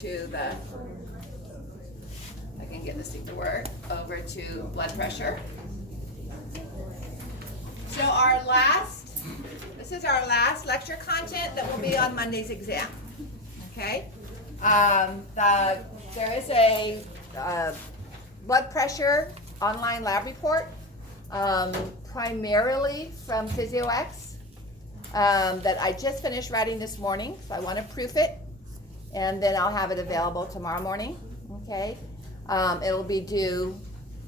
to the, I can get this thing to work, over to blood pressure. So this is our last lecture content that will be on Monday's exam, okay? There is a blood pressure online lab report, primarily from PhysioX, that I just finished writing this morning, so I want to proof it. And then I'll have it available tomorrow morning, okay? It'll be due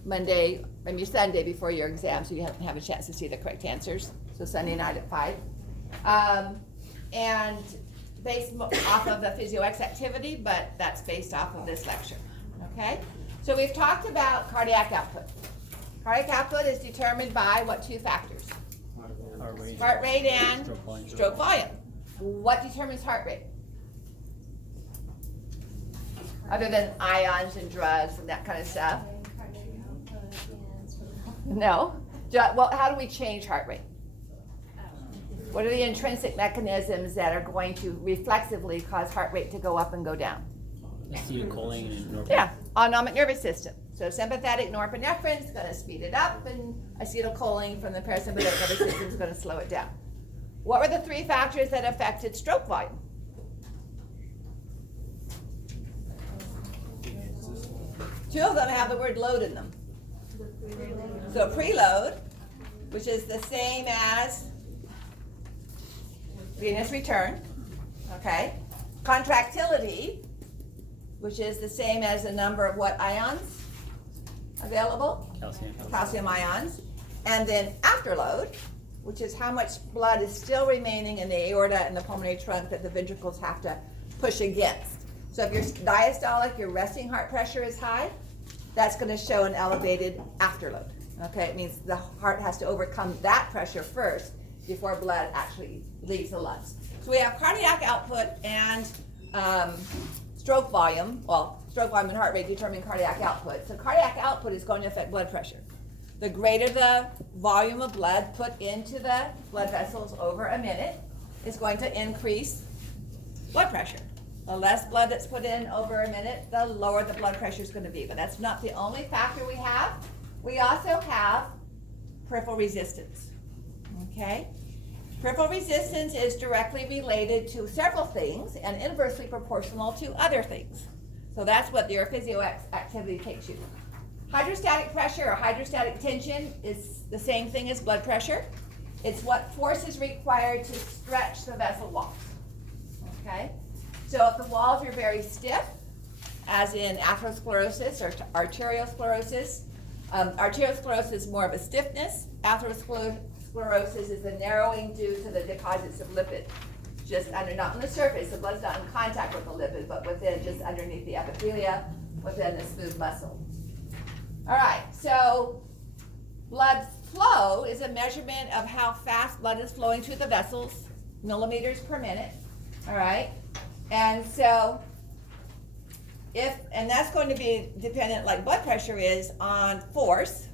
Sunday before your exam, so you have a chance to see the correct answers. So Sunday night at 5. And based off of the PhysioX activity, but that's based off of this lecture, okay? So we've talked about cardiac output. Cardiac output is determined by what two factors? Heart rate and stroke volume. What determines heart rate? Other than ions and drugs and that kind of stuff? No. Well, how do we change heart rate? What are the intrinsic mechanisms that are going to reflexively cause heart rate to go up and go down? Acetylcholine and norepinephrine. Yeah, autonomic nervous system. So sympathetic norepinephrine is going to speed it up, and acetylcholine from the parasympathetic nervous system is going to slow it down. What were the three factors that affected stroke volume? Two of them have the word load in them. So preload, which is the same as venous return, okay? Contractility, which is the same as the number of what ions available? Calcium ions. And then afterload, which is how much blood is still remaining in the aorta and the pulmonary trunk that the ventricles have to push against. So if you're diastolic, your resting heart pressure is high, that's going to show an elevated afterload. Okay, it means the heart has to overcome that pressure first before blood actually leaves the lungs. So we have cardiac output and stroke volume. Well, stroke volume and heart rate determine cardiac output. So cardiac output is going to affect blood pressure. The greater the volume of blood put into the blood vessels over a minute is going to increase blood pressure. The less blood that's put in over a minute, the lower the blood pressure is going to be. But that's not the only factor we have. We also have peripheral resistance. Okay? Peripheral resistance is directly related to several things and inversely proportional to other things. So that's what your PhysioX activity takes you. Hydrostatic pressure or hydrostatic tension is the same thing as blood pressure. It's what force is required to stretch the vessel walls. Okay? So if the walls are very stiff, as in atherosclerosis or arteriosclerosis, arteriosclerosis is more of a stiffness. Atherosclerosis is the narrowing due to the deposits of lipid just under, not on the surface. The blood's not in contact with the lipid, but within, just underneath the epithelia, within the smooth muscle. All right, so blood flow is a measurement of how fast blood is flowing through the vessels, millimeters per minute. All right. And so and that's going to be dependent, like blood pressure is, on force.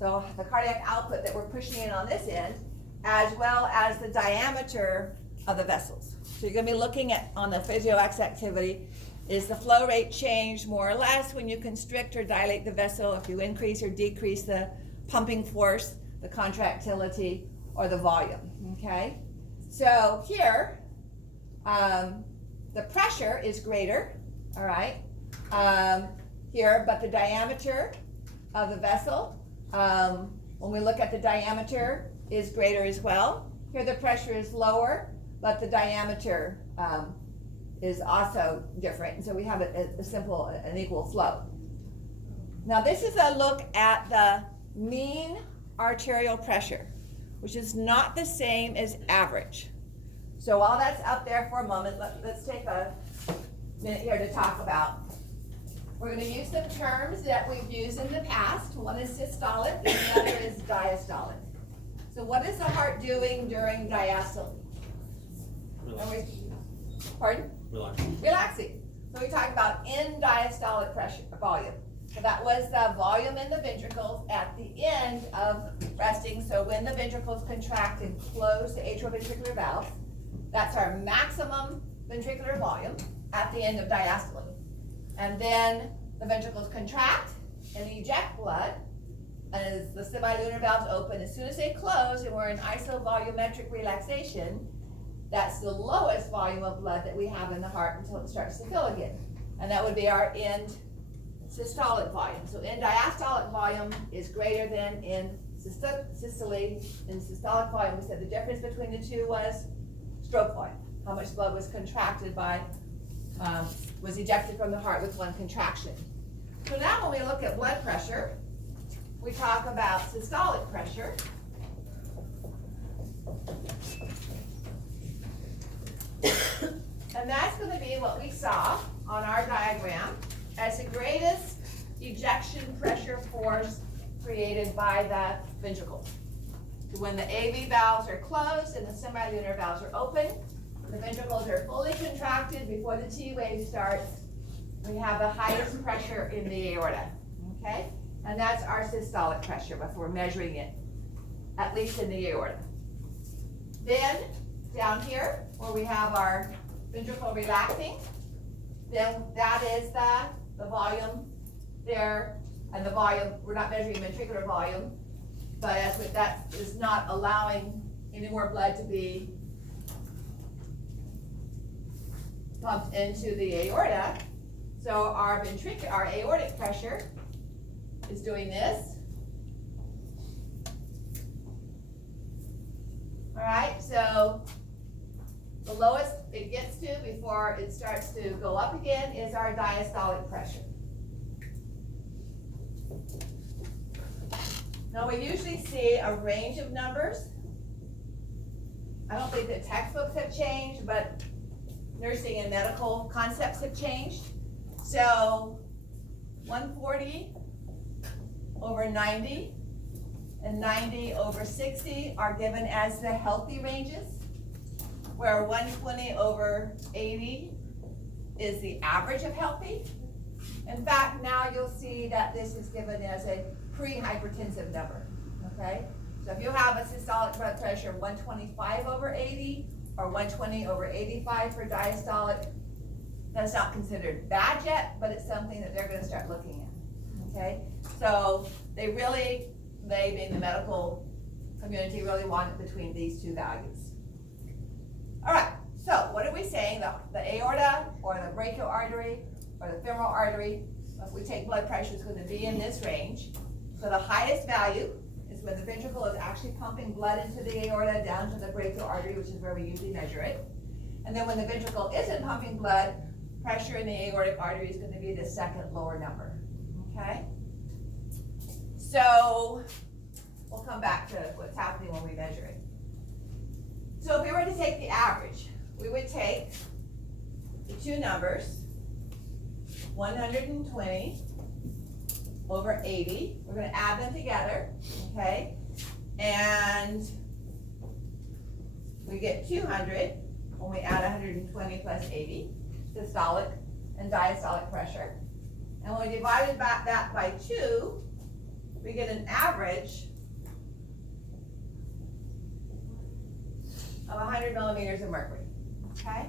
So the cardiac output that we're pushing in on this end, as well as the diameter of the vessels. So you're going to be looking at, on the PhysioX activity, is the flow rate changed more or less when you constrict or dilate the vessel, if you increase or decrease the pumping force, the contractility, or the volume, okay? So here, the pressure is greater, all right, here, but the diameter of the vessel, when we look at the diameter, is greater as well. Here the pressure is lower, but the diameter is also different, and so we have a simple, an equal flow. Now this is a look at the mean arterial pressure, which is not the same as average. So while that's up there for a moment, let's take a minute here to talk about. We're going to use some terms that we've used in the past. One is systolic and the other is diastolic. So what is the heart doing during diastole? Pardon? Relaxing. So we talk about end diastolic pressure, volume. So that was the volume in the ventricles at the end of resting. So when the ventricles contract and close the atrioventricular valve, that's our maximum ventricular volume. at the end of diastole. And then the ventricles contract and eject blood. And as the semilunar valves open, as soon as they close and we're in isovolumetric relaxation, that's the lowest volume of blood that we have in the heart until it starts to fill again. And that would be our end systolic volume. So end diastolic volume is greater than in systole. In systolic volume, we said the difference between the two was stroke volume. How much blood was contracted by, was ejected from the heart with one contraction. So now when we look at blood pressure, we talk about systolic pressure. And that's going to be what we saw on our diagram as the greatest ejection pressure force created by the ventricles. When the AV valves are closed and the semilunar valves are open, the ventricles are fully contracted before the T wave starts. We have the highest pressure in the aorta, okay? And that's our systolic pressure if we're measuring it, at least in the aorta. Then, down here, where we have our ventricle relaxing, then that is the volume there, and the volume, we're not measuring ventricular volume, but as with that is not allowing any more blood to be pumped into the aorta. So our aortic pressure is doing this. All right, so the lowest it gets to before it starts to go up again is our diastolic pressure. Now we usually see a range of numbers. I don't think that textbooks have changed, but nursing and medical concepts have changed. So 140 over 90 and 90 over 60 are given as the healthy ranges, where 120 over 80 is the average of healthy. In fact, now you'll see that this is given as a pre-hypertensive number, okay? So if you have a systolic blood pressure of 125 over 80 or 120 over 85 for diastolic, that's not considered bad yet, but it's something that they're gonna start looking at, okay? So they being the medical community, really want it between these two values. All right, so what are we saying? The aorta or the brachial artery or the femoral artery, if we take blood pressure, is gonna be in this range. So the highest value is when the ventricle is actually pumping blood into the aorta down to the brachial artery, which is where we usually measure it. And then when the ventricle isn't pumping blood, pressure in the aortic artery is going to be the second lower number, okay? So we'll come back to what's happening when we measure it. So if we were to take the average, we would take the two numbers, 120 over 80. We're going to add them together, okay? And we get 200 when we add 120 plus 80, systolic and diastolic pressure. And when we divide that by 2, we get an average of 100 millimeters of mercury, okay?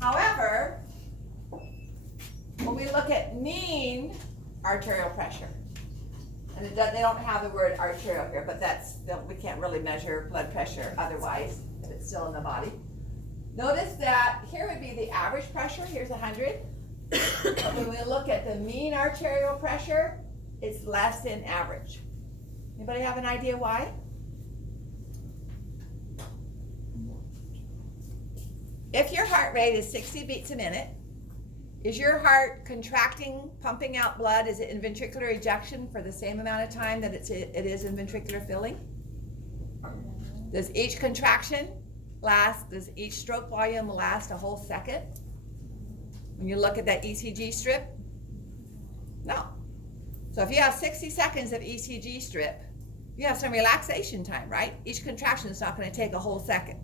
However, when we look at mean arterial pressure, and they don't have the word arterial here, but we can't really measure blood pressure otherwise if it's still in the body. Notice that here would be the average pressure, here's 100. When we look at the mean arterial pressure, it's less than average. Anybody have an idea why? If your heart rate is 60 beats a minute, is your heart contracting, pumping out blood? Is it in ventricular ejection for the same amount of time that it is in ventricular filling? Does each contraction does each stroke volume last a whole second? When you look at that ECG strip? No. So if you have 60 seconds of ECG strip, you have some relaxation time, right? Each contraction is not going to take a whole second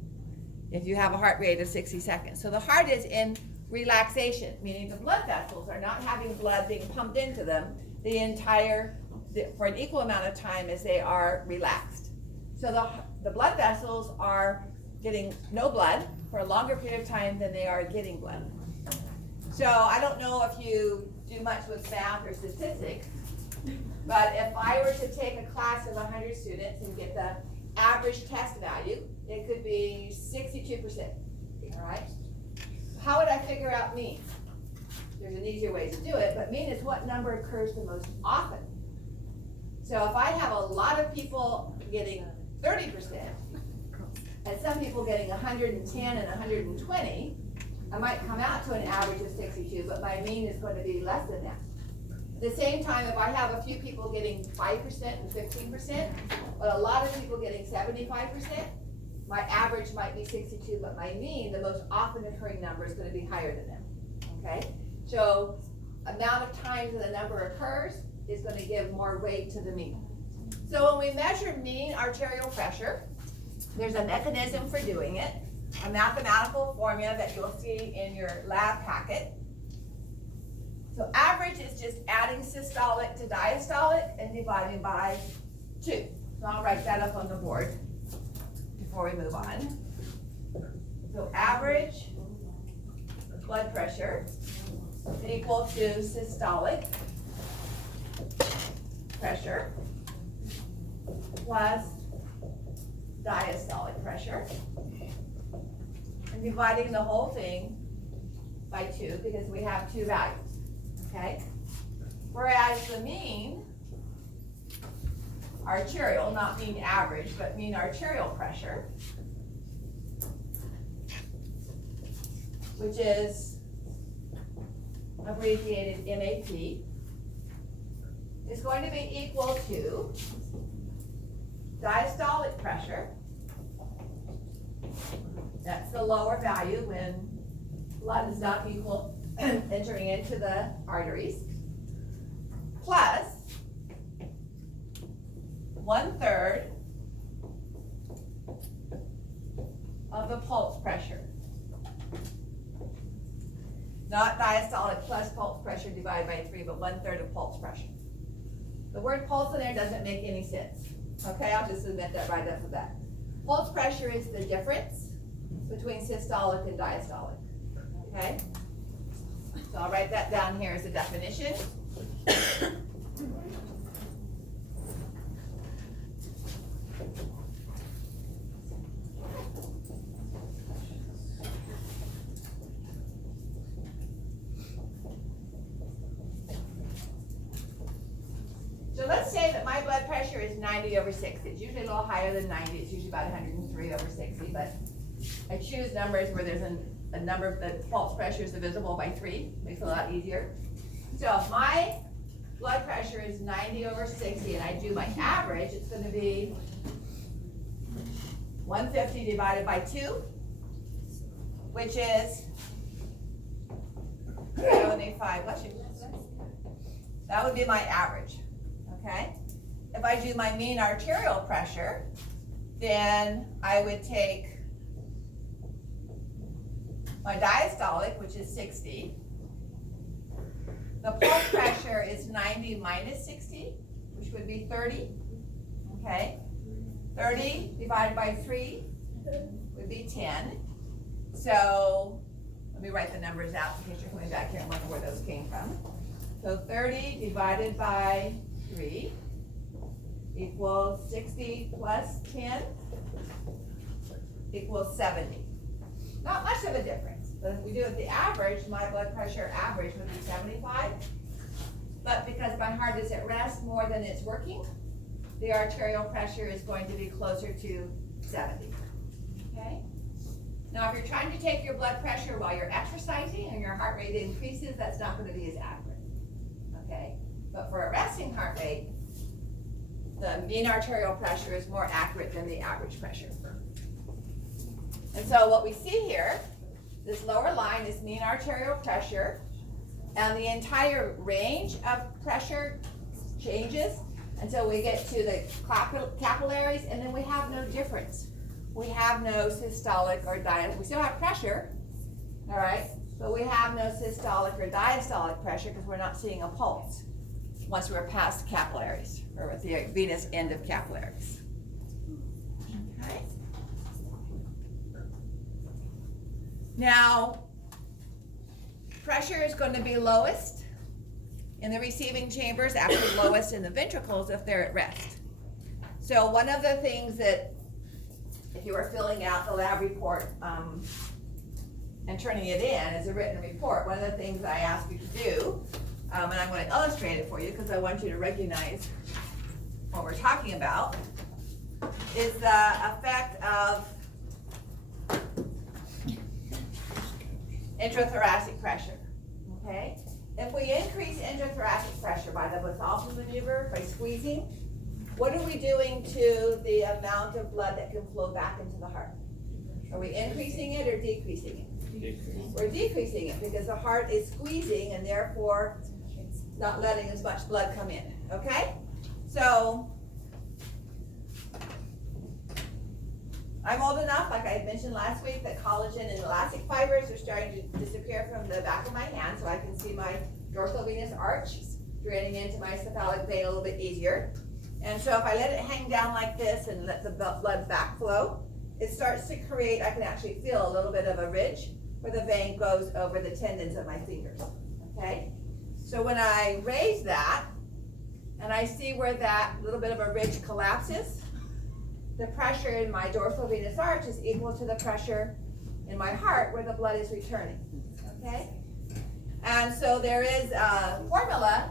if you have a heart rate of 60 seconds. So the heart is in relaxation, meaning the blood vessels are not having blood being pumped into them for an equal amount of time as they are relaxed. So the blood vessels are getting no blood, for a longer period of time than they are getting blood. So I don't know if you do much with math or statistics, but if I were to take a class of 100 students and get the average test value, it could be 62%, all right? How would I figure out mean? There's an easier way to do it, but mean is what number occurs the most often. So if I have a lot of people getting 30%, and some people getting 110 and 120, I might come out to an average of 62, but my mean is going to be less than that. At the same time, if I have a few people getting 5% and 15%, but a lot of people getting 75%, my average might be 62, but my mean, the most often occurring number, is going to be higher than them, okay? So amount of times that a number occurs is going to give more weight to the mean. So when we measure mean arterial pressure, there's a mechanism for doing it, a mathematical formula that you'll see in your lab packet. So average is just adding systolic to diastolic and dividing by 2. So I'll write that up on the board before we move on. So average blood pressure is equal to systolic pressure plus diastolic pressure, and dividing the whole thing by 2 because we have 2 values, okay? Whereas the mean arterial, not mean average, but mean arterial pressure, which is abbreviated MAP, is going to be equal to diastolic pressure. That's the lower value when blood is not equal entering into the arteries, plus 1/3 of the pulse pressure. Not diastolic plus pulse pressure divided by 3, but 1/3 of pulse pressure. The word pulse in there doesn't make any sense. Okay, I'll just admit that right off the bat. Pulse pressure is the difference between systolic and diastolic. Okay? So I'll write that down here as a definition. So let's say that my blood pressure is 90/60. It's usually a little higher than 90. It's usually about 103/60, but I choose numbers where there's a number that pulse pressure is divisible by 3. Makes it a lot easier. So if my blood pressure is 90/60 and I do my average, it's going to be 150 divided by 2, which is 75. That would be my average. Okay? If I do my mean arterial pressure, then I would take my diastolic, which is 60. The pulse pressure is 90 minus 60, which would be 30. Okay? 30 divided by 3 would be 10. So let me write the numbers out in case you're coming back here and wondering where those came from. So 30 divided by 3 equals 60 plus 10 equals 70. Not much of a difference, but if we do it the average, my blood pressure average would be 75. But because my heart is at rest more than it's working, the arterial pressure is going to be closer to 70. Okay? Now, if you're trying to take your blood pressure while you're exercising and your heart rate increases, that's not going to be as accurate. Okay? But for a resting heart rate, the mean arterial pressure is more accurate than the average pressure. And so what we see here, this lower line is mean arterial pressure, and the entire range of pressure changes until we get to the capillaries, and then we have no difference. We have no systolic or diastolic. We still have pressure, all right, but we have no systolic or diastolic pressure because we're not seeing a pulse once we're past capillaries, or at the venous end of capillaries. Okay. Now, pressure is going to be lowest in the receiving chambers, actually lowest in the ventricles if they're at rest. So one of the things that, if you were filling out the lab report and turning it in as a written report, one of the things I asked you to do, and I'm going to illustrate it for you because I want you to recognize what we're talking about, is the effect of intrathoracic pressure, okay? If we increase intrathoracic pressure by the Fetal maneuver, by squeezing, what are we doing to the amount of blood that can flow back into the heart? Are we increasing it or decreasing it? Decrease. We're decreasing it because the heart is squeezing and therefore not letting as much blood come in, okay? So, I'm old enough, like I had mentioned last week, that collagen and elastic fibers are starting to disappear from the back of my hand, so I can see my dorsal venous arch draining into my cephalic vein a little bit easier. And so if I let it hang down like this and let the blood backflow, it starts to create, I can actually feel a little bit of a ridge where the vein goes over the tendons of my fingers, okay? So when I raise that, and I see where that little bit of a ridge collapses, the pressure in my dorsal venous arch is equal to the pressure in my heart where the blood is returning, okay? And so there is a formula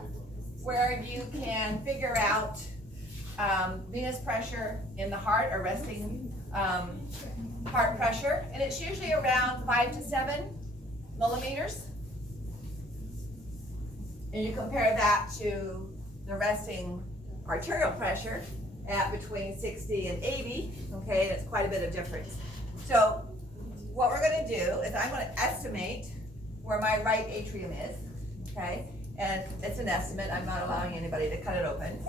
where you can figure out venous pressure in the heart, or resting heart pressure, and it's usually around 5 to 7 millimeters. And you compare that to the resting arterial pressure at between 60 and 80, okay, and it's quite a bit of difference. So what we're gonna do is I'm gonna estimate where my right atrium is, okay? And it's an estimate, I'm not allowing anybody to cut it open.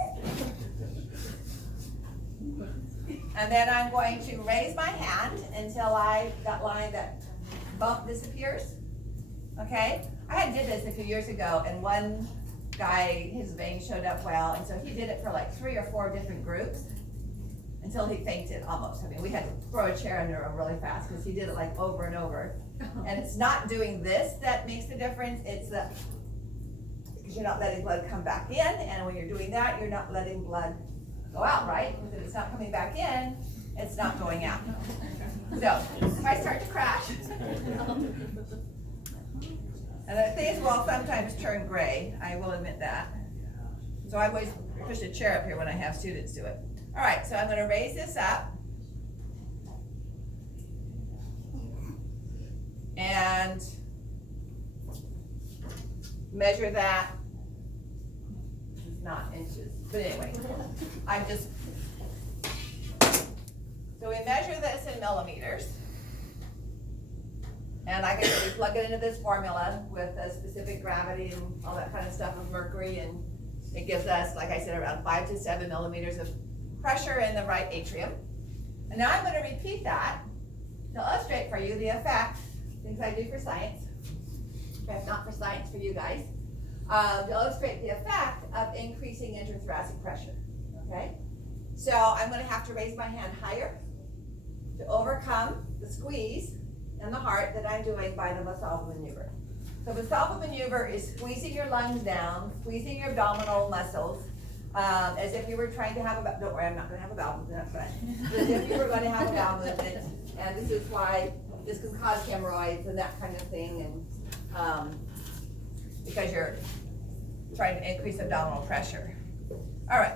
And then I'm going to raise my hand until that line, that bump disappears, okay? I did this a few years ago, and one guy, his vein showed up well, and so he did it for like 3 or 4 different groups until he fainted almost. I mean, we had to throw a chair under him really fast because he did it like over and over. And it's not doing this that makes the difference, it's the, because you're not letting blood come back in, and when you're doing that, you're not letting blood go out, right? Because if it's not coming back in, it's not going out. So, if I start to crash, and the things will sometimes turn gray, I will admit that. So I always push a chair up here when I have students do it. All right, so I'm gonna raise this up. And measure that. It's not inches, but anyway, I'm just, so we measure this in millimeters. And I can really plug it into this formula with a specific gravity and all that kind of stuff of mercury, and it gives us, like I said, around 5 to 7 millimeters of pressure in the right atrium. And now I'm going to repeat that to illustrate for you the effect, things I do for science, if not for science for you guys, to illustrate the effect of increasing intrathoracic pressure, okay? So I'm going to have to raise my hand higher to overcome the squeeze in the heart that I'm doing by the Fetal maneuver. So the Fetal maneuver is squeezing your lungs down, squeezing your abdominal muscles, as if you were trying to have a, don't worry, I'm not going to have a bowel movement, but as if you were going to have a bowel movement, and this is why this can cause hemorrhoids and that kind of thing, and because you're trying to increase abdominal pressure. All right.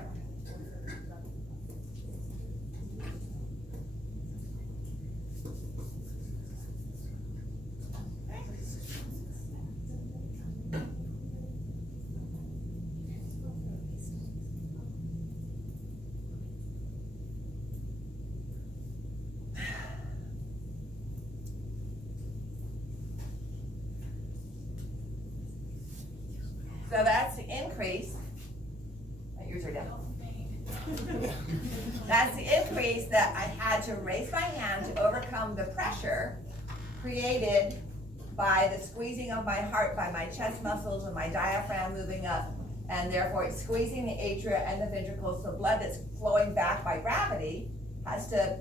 So that's the increase. Yours are down. That's the increase that I had to raise my hand to overcome the pressure created by the squeezing of my heart, by my chest muscles and my diaphragm moving up, and therefore it's squeezing the atria and the ventricles. So blood that's flowing back by gravity has to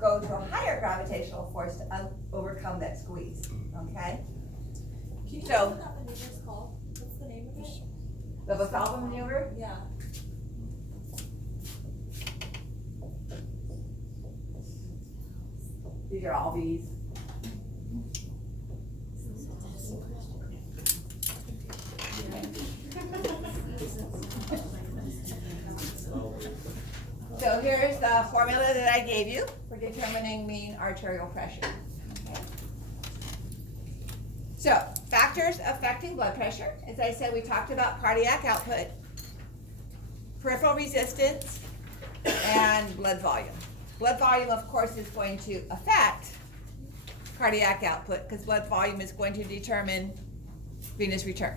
go to a higher gravitational force to overcome that squeeze, okay? Can you So- tell me what that maneuver's called? What's the name of it? The Fetal maneuver, Yeah. these are all these. So here's the formula that I gave you for determining mean arterial pressure. Okay. So, factors affecting blood pressure. As I said, we talked about cardiac output, peripheral resistance, and blood volume. Blood volume, of course, is going to affect cardiac output because blood volume is going to determine venous return.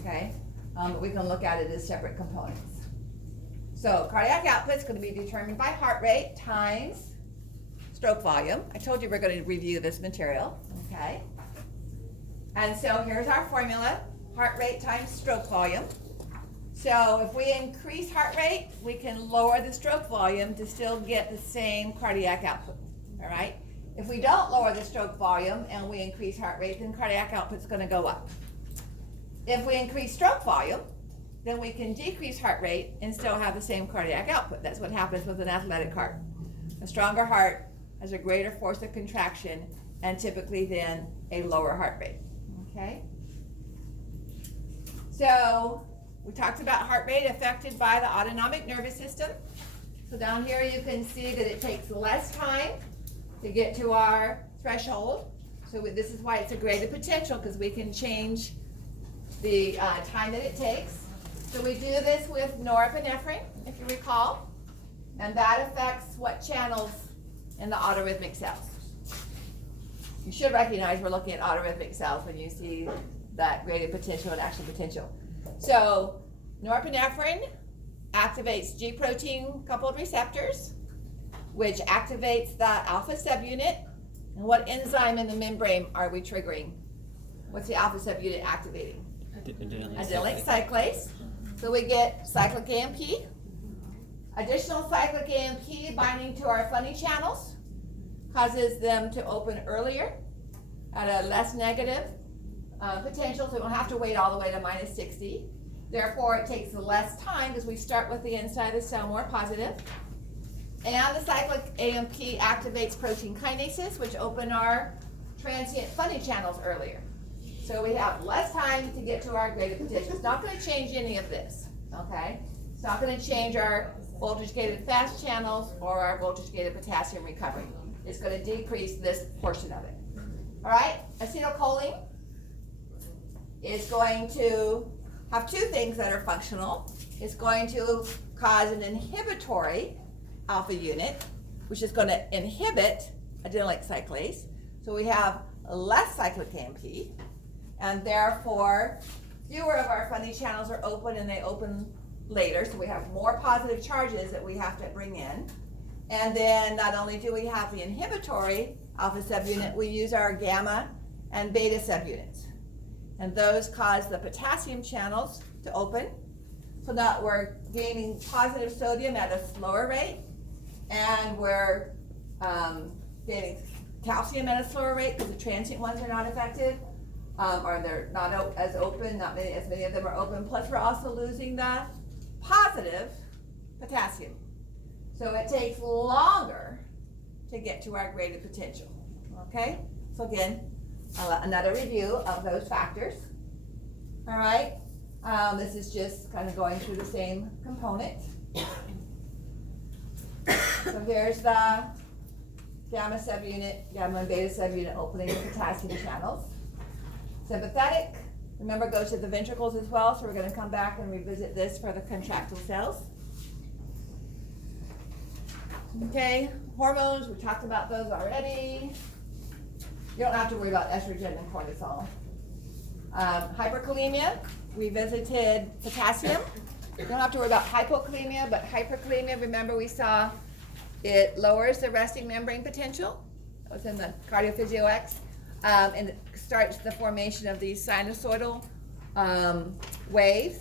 Okay? But we can look at it as separate components. So cardiac output is going to be determined by heart rate times stroke volume. I told you we're going to review this material, okay? And so here's our formula, heart rate times stroke volume. So if we increase heart rate, we can lower the stroke volume to still get the same cardiac output, all right? If we don't lower the stroke volume and we increase heart rate, then cardiac output is going to go up. If we increase stroke volume, then we can decrease heart rate and still have the same cardiac output. That's what happens with an athletic heart. A stronger heart has a greater force of contraction and typically then a lower heart rate, okay? So we talked about heart rate affected by the autonomic nervous system. So down here you can see that it takes less time to get to our threshold. So this is why it's a graded potential, because we can change the time that it takes. So we do this with norepinephrine, if you recall, and that affects what channels in the autorhythmic cells. You should recognize we're looking at autorhythmic cells when you see that graded potential and actual potential. So norepinephrine activates G protein coupled receptors, which activates the alpha subunit. And what enzyme in the membrane are we triggering? What's the alpha subunit activating? Adenylyl cyclase. So we get cyclic AMP. Additional cyclic AMP binding to our funny channels causes them to open earlier at a less negative potential, so we don't have to wait all the way to minus 60. Therefore, it takes less time because we start with the inside of the cell more positive. And the cyclic AMP activates protein kinases, which open our transient funny channels earlier. So we have less time to get to our graded potential. It's not going to change any of this, okay? It's not going to change our voltage-gated fast channels or our voltage-gated potassium recovery. It's going to decrease this portion of it. All right, acetylcholine is going to have two things that are functional. It's going to cause an inhibitory alpha unit, which is going to inhibit adenylyl cyclase. So we have less cyclic AMP, and therefore fewer of our funny channels are open, and they open later, so we have more positive charges that we have to bring in. And then not only do we have the inhibitory alpha subunit, we use our gamma and beta subunits, and those cause the potassium channels to open, so that we're gaining positive sodium at a slower rate, and we're gaining calcium at a slower rate because the transient ones are not affected. Or they're not as open, not many, as many of them are open. Plus we're also losing the positive potassium. So it takes longer to get to our graded potential, okay? So again, another review of those factors. All right, this is just kind of going through the same component. So here's the gamma subunit, gamma and beta subunit opening the potassium channels. Sympathetic, remember, goes to the ventricles as well, so we're going to come back and revisit this for the contractile cells. Okay, hormones, we talked about those already. You don't have to worry about estrogen and cortisol. Hyperkalemia, we visited potassium. You don't have to worry about hypokalemia, but hyperkalemia, remember we saw it lowers the resting membrane potential. That was in the cardiophysioX. And it starts the formation of these sinusoidal waves.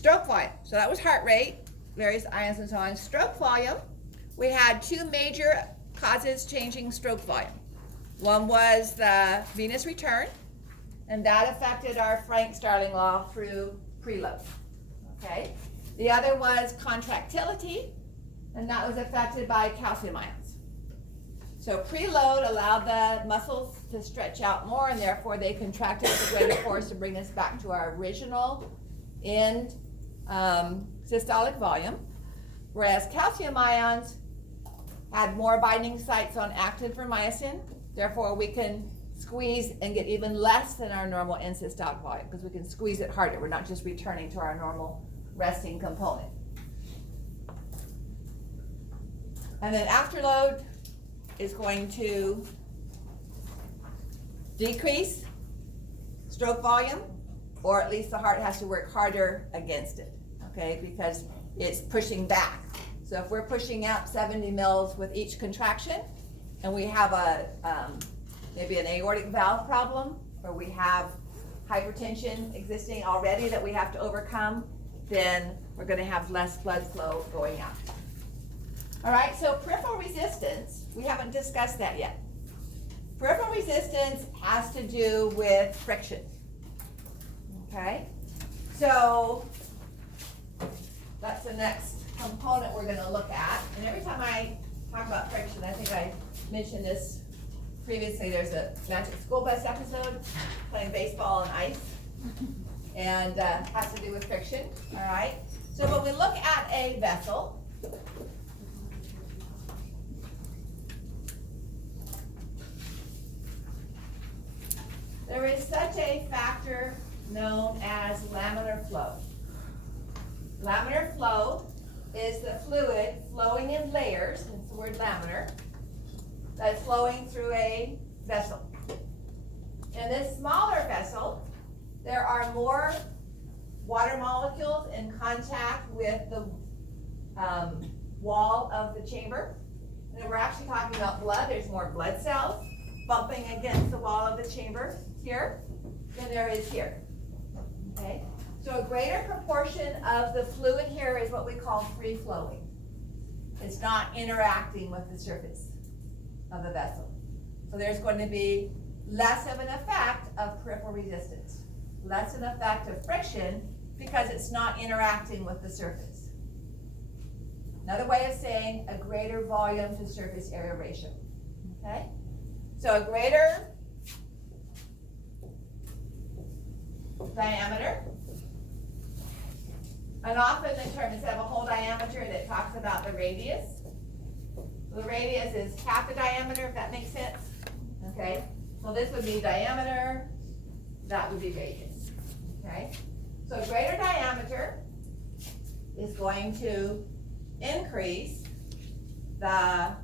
Stroke volume. So that was heart rate, various ions and so on. Stroke volume, we had two major causes changing stroke volume. One was the venous return, and that affected our Frank-Starling law through preload. Okay. The other was contractility, and that was affected by calcium ions. So preload allowed the muscles to stretch out more, and therefore they contracted with a greater force to bring us back to our original end systolic volume. Whereas calcium ions had more binding sites on actin for myosin, therefore we can squeeze and get even less than our normal end systolic volume because we can squeeze it harder. We're not just returning to our normal resting component. And then afterload is going to decrease stroke volume, or at least the heart has to work harder against it, okay, because it's pushing back. So if we're pushing out 70 mils with each contraction, and we have a maybe an aortic valve problem, or we have hypertension existing already that we have to overcome, then we're going to have less blood flow going out. All right, so peripheral resistance, we haven't discussed that yet. Peripheral resistance has to do with friction. Okay, so that's the next component we're going to look at. And every time I talk about friction, I think I mentioned this previously. There's a Magic School Bus episode playing baseball on ice, and has to do with friction. All right, so when we look at a vessel, there is such a factor known as laminar flow. Laminar flow is the fluid flowing in layers, hence the word laminar, that's flowing through a vessel. In this smaller vessel, there are more water molecules in contact with the wall of the chamber. And we're actually talking about blood. There's more blood cells bumping against the wall of the chamber here than there is here. Okay? So a greater proportion of the fluid here is what we call free flowing. It's not interacting with the surface of the vessel. So there's going to be less of an effect of peripheral resistance, less an effect of friction because it's not interacting with the surface. Another way of saying a greater volume to surface area ratio. Okay? So a greater diameter, and often the term, instead of a whole diameter, that talks about the radius. The radius is half the diameter, if that makes sense. Okay, so this would be diameter, that would be radius. Okay, so greater diameter is going to increase the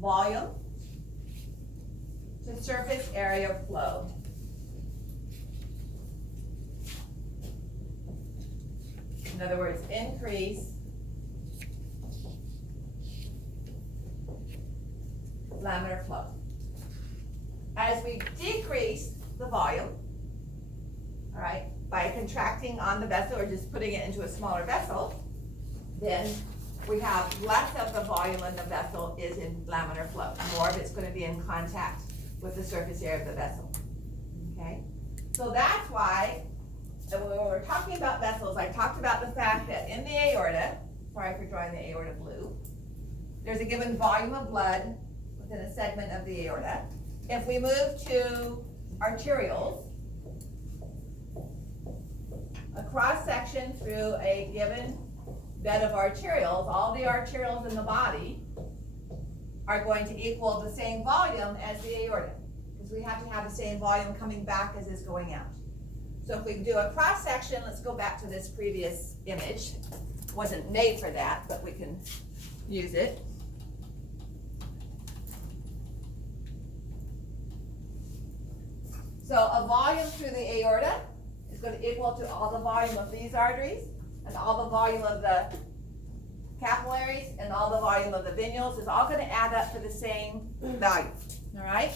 volume to surface area flow. In other words, increase laminar flow. As we decrease the volume, all right, by contracting on the vessel or just putting it into a smaller vessel, then we have less of the volume in the vessel is in laminar flow. More of it's going to be in contact with the surface area of the vessel. Okay, so that's why when we were talking about vessels, I talked about the fact that in the aorta, sorry for drawing the aorta blue, there's a given volume of blood within a segment of the aorta. If we move to arterioles, a cross section through a given bed of arterioles, all the arterioles in the body are going to equal the same volume as the aorta, because we have to have the same volume coming back as is going out. So if we do a cross section, let's go back to this previous image. It wasn't made for that, but we can use it. So a volume through the aorta is going to equal to all the volume of these arteries, and all the volume of the capillaries, and all the volume of the venules is all going to add up to the same value. All right?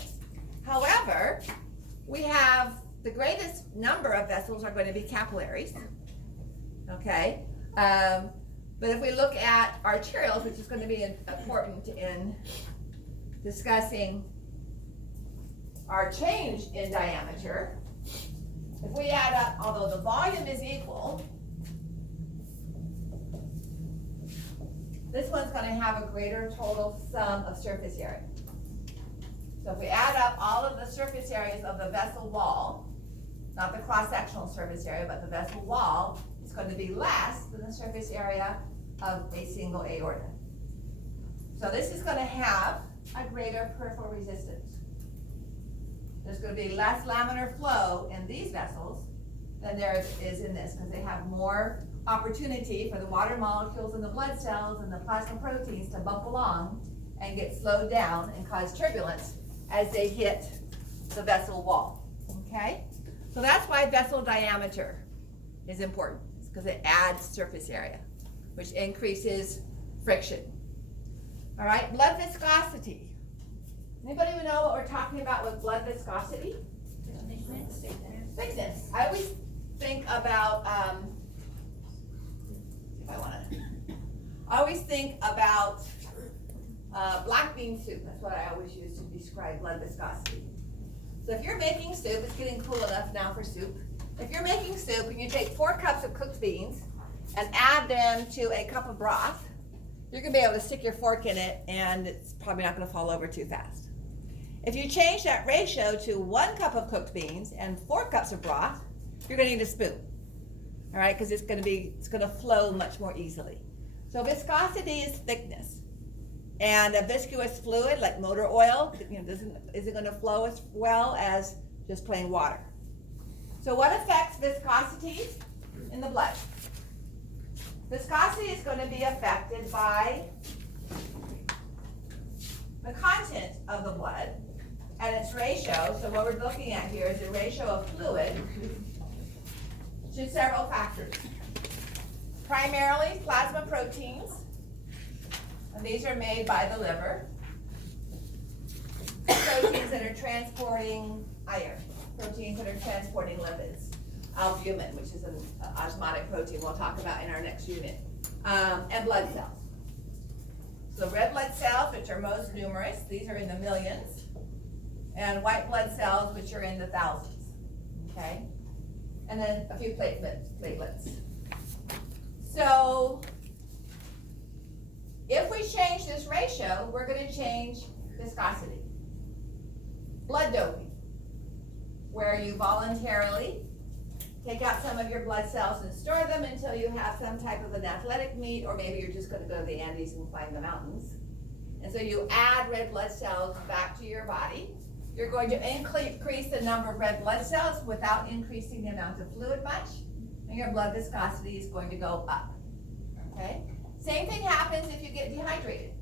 However, we have the greatest number of vessels are going to be capillaries, okay? But if we look at arterials, which is going to be important in discussing our change in diameter, if we add up, although the volume is equal, this one's going to have a greater total sum of surface area. So if we add up all of the surface areas of the vessel wall, not the cross-sectional surface area, but the vessel wall, it's going to be less than the surface area of a single aorta. So this is going to have a greater peripheral resistance. There's going to be less laminar flow in these vessels than there is in this, because they have more opportunity for the water molecules in the blood cells and the plasma proteins to bump along and get slowed down and cause turbulence as they hit the vessel wall, okay? So that's why vessel diameter is important, because it adds surface area, which increases friction. All right, blood viscosity. Anybody know what we're talking about with blood viscosity? Thickness. I always think about, black bean soup. That's what I always use to describe blood viscosity. So if you're making soup, it's getting cool enough now for soup. If you're making soup and you take 4 cups of cooked beans and add them to a cup of broth, you're gonna be able to stick your fork in it and it's probably not gonna fall over too fast. If you change that ratio to 1 cup of cooked beans and 4 cups of broth, you're gonna need a spoon. All right, because it's gonna flow much more easily. So viscosity is thickness. And a viscous fluid like motor oil, isn't going to flow as well as just plain water. So what affects viscosity in the blood? Viscosity is going to be affected by the content of the blood and its ratio. So what we're looking at here is the ratio of fluid to several factors. Primarily plasma proteins. And these are made by the liver. Proteins that are transporting iron, proteins that are transporting lipids, albumin, which is an osmotic protein we'll talk about in our next unit, and blood cells. So red blood cells, which are most numerous, these are in the millions, and white blood cells, which are in the thousands, okay? And then a few platelets. So if we change this ratio, we're going to change viscosity. Blood doping, where you voluntarily take out some of your blood cells and store them until you have some type of an athletic meet, or maybe you're just going to go to the Andes and climb the mountains. And so you add red blood cells back to your body. You're going to increase the number of red blood cells without increasing the amount of fluid much, and your blood viscosity is going to go up, okay? Same thing happens if you get dehydrated.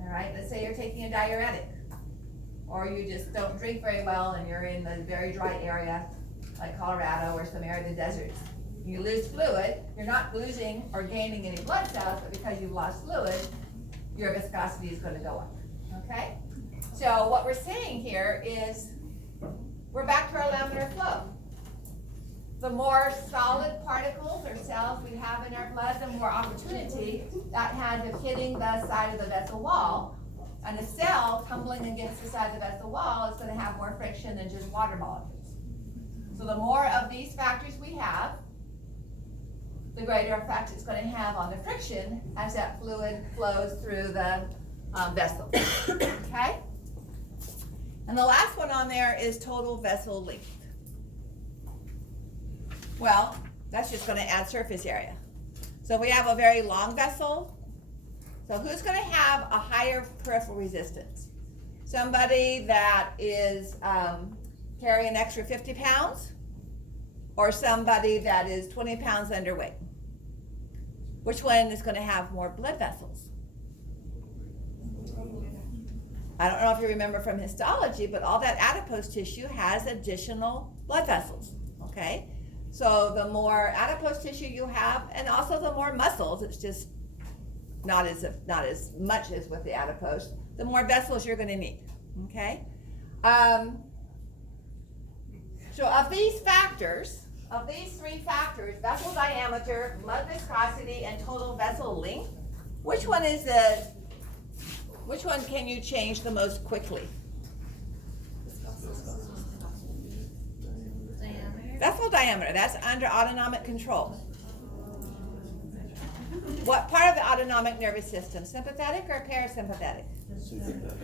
All right, let's say you're taking a diuretic, or you just don't drink very well and you're in a very dry area like Colorado or some area of the deserts. You lose fluid, you're not losing or gaining any blood cells, but because you've lost fluid, your viscosity is going to go up, okay? So what we're saying here is we're back to our laminar flow. The more solid particles or cells we have in our blood, the more opportunity that has of hitting the side of the vessel wall. And a cell tumbling against the side of the vessel wall is going to have more friction than just water molecules. So the more of these factors we have, the greater effect it's going to have on the friction as that fluid flows through the vessel. Okay? And the last one on there is total vessel length. Well, that's just going to add surface area. So if we have a very long vessel, so who's going to have a higher peripheral resistance? Somebody that is carrying an extra 50 pounds, or somebody that is 20 pounds underweight? Which one is going to have more blood vessels? I don't know if you remember from histology, but all that adipose tissue has additional blood vessels, okay? So the more adipose tissue you have, and also the more muscles, it's just not as much as with the adipose, the more vessels you're going to need, okay? So of these factors, of these three factors, vessel diameter, blood viscosity, and total vessel length, which one can you change the most quickly? Vessel diameter, that's under autonomic control. What part of the autonomic nervous system? Sympathetic or parasympathetic?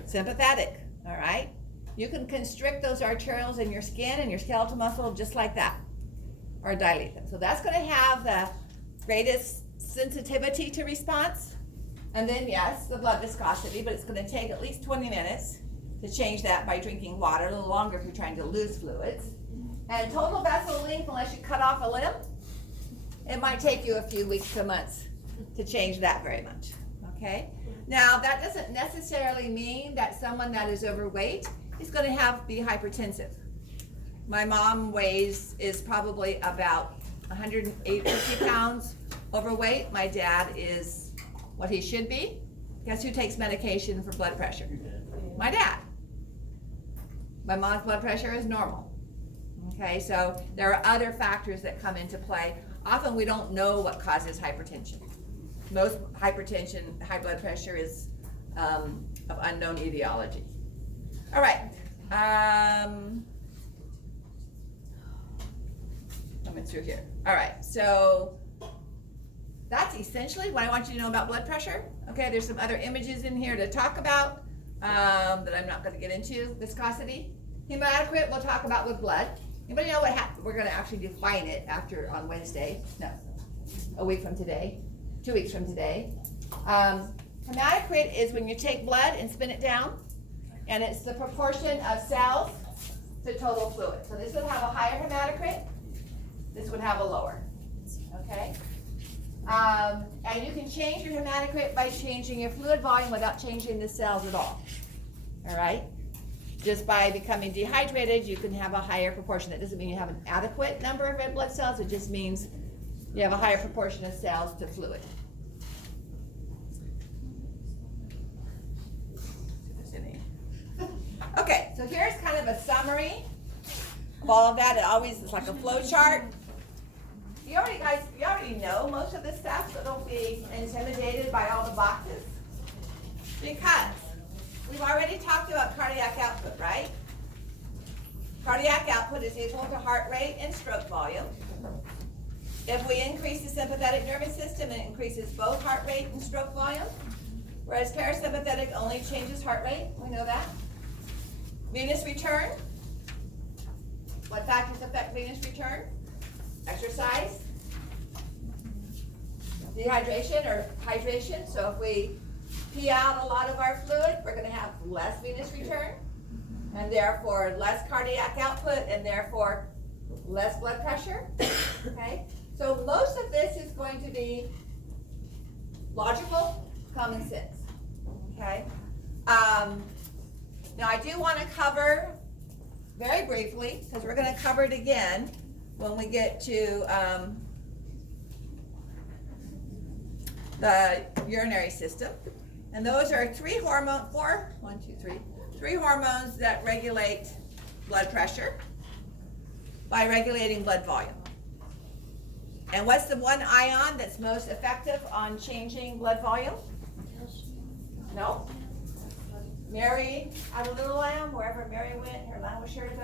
Sympathetic, all right? You can constrict those arterioles in your skin and your skeletal muscle just like that, or dilate them. So that's going to have the greatest sensitivity to response. And then, yes, the blood viscosity, but it's going to take at least 20 minutes to change that by drinking water, a little longer if you're trying to lose fluids. And total vessel length, unless you cut off a limb, it might take you a few weeks to months to change that very much, okay? Now, that doesn't necessarily mean that someone that is overweight is going to be hypertensive. My mom is probably about 150 pounds overweight. My dad is what he should be. Guess who takes medication for blood pressure? My dad. My mom's blood pressure is normal. Okay, so there are other factors that come into play. Often we don't know what causes hypertension. Most hypertension, high blood pressure is of unknown etiology. All right. Coming through here. All right, so that's essentially what I want you to know about blood pressure. Okay, there's some other images in here to talk about that I'm not going to get into. Viscosity. Hematocrit we'll talk about with blood. Anybody know what happened? We're going to actually define it on Wednesday. No, a week from today. 2 weeks from today. Hematocrit is when you take blood and spin it down, and it's the proportion of cells to total fluid. So this would have a higher hematocrit. This would have a lower. Okay? And you can change your hematocrit by changing your fluid volume without changing the cells at all. All right? Just by becoming dehydrated, you can have a higher proportion. That doesn't mean you have an adequate number of red blood cells. It just means you have a higher proportion of cells to fluid. Okay, so here's kind of a summary of all of that. It always is like a flow chart. You already know most of this stuff, so don't be intimidated by all the boxes. Because we've already talked about cardiac output, right? Cardiac output is equal to heart rate and stroke volume. If we increase the sympathetic nervous system, it increases both heart rate and stroke volume, whereas parasympathetic only changes heart rate. We know that. Venous return. What factors affect venous return? Exercise, dehydration or hydration. So if we pee out a lot of our fluid, we're going to have less venous return, and therefore less cardiac output, and therefore less blood pressure. Okay? So most of this is going to be logical, common sense. Okay? Now I do want to cover very briefly, because we're going to cover it again when we get to the urinary system. And those are three hormones that regulate blood pressure by regulating blood volume. And what's the one ion that's most effective on changing blood volume? No? Mary had a little lamb, wherever Mary went, her lamb was sure to go.